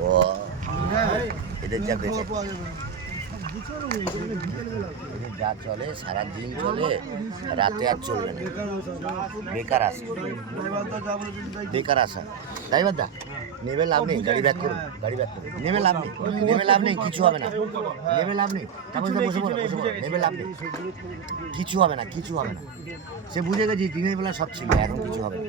ও এদের যা বেঁচে এদের যা চলে সারাদিন চলে, রাতে আর চলবে না। বেকার আসা, বেকার আসা। ড্রাইভার দা নেবে লাভ নেই, গাড়ি ব্যাক করুন, গাড়ি ব্যাক করুন। নেবে লাভ নেই, নেবে লাভ নেই, কিছু হবে না। নেবে লাভ নেই, তারপর বসে পড়ো, বসে পড়ো। নেবে লাভ নেই, কিছু হবে না, কিছু হবে না। সে বুঝে গেছি দিনের বেলা সব ছিল, এখন কিছু হবে না।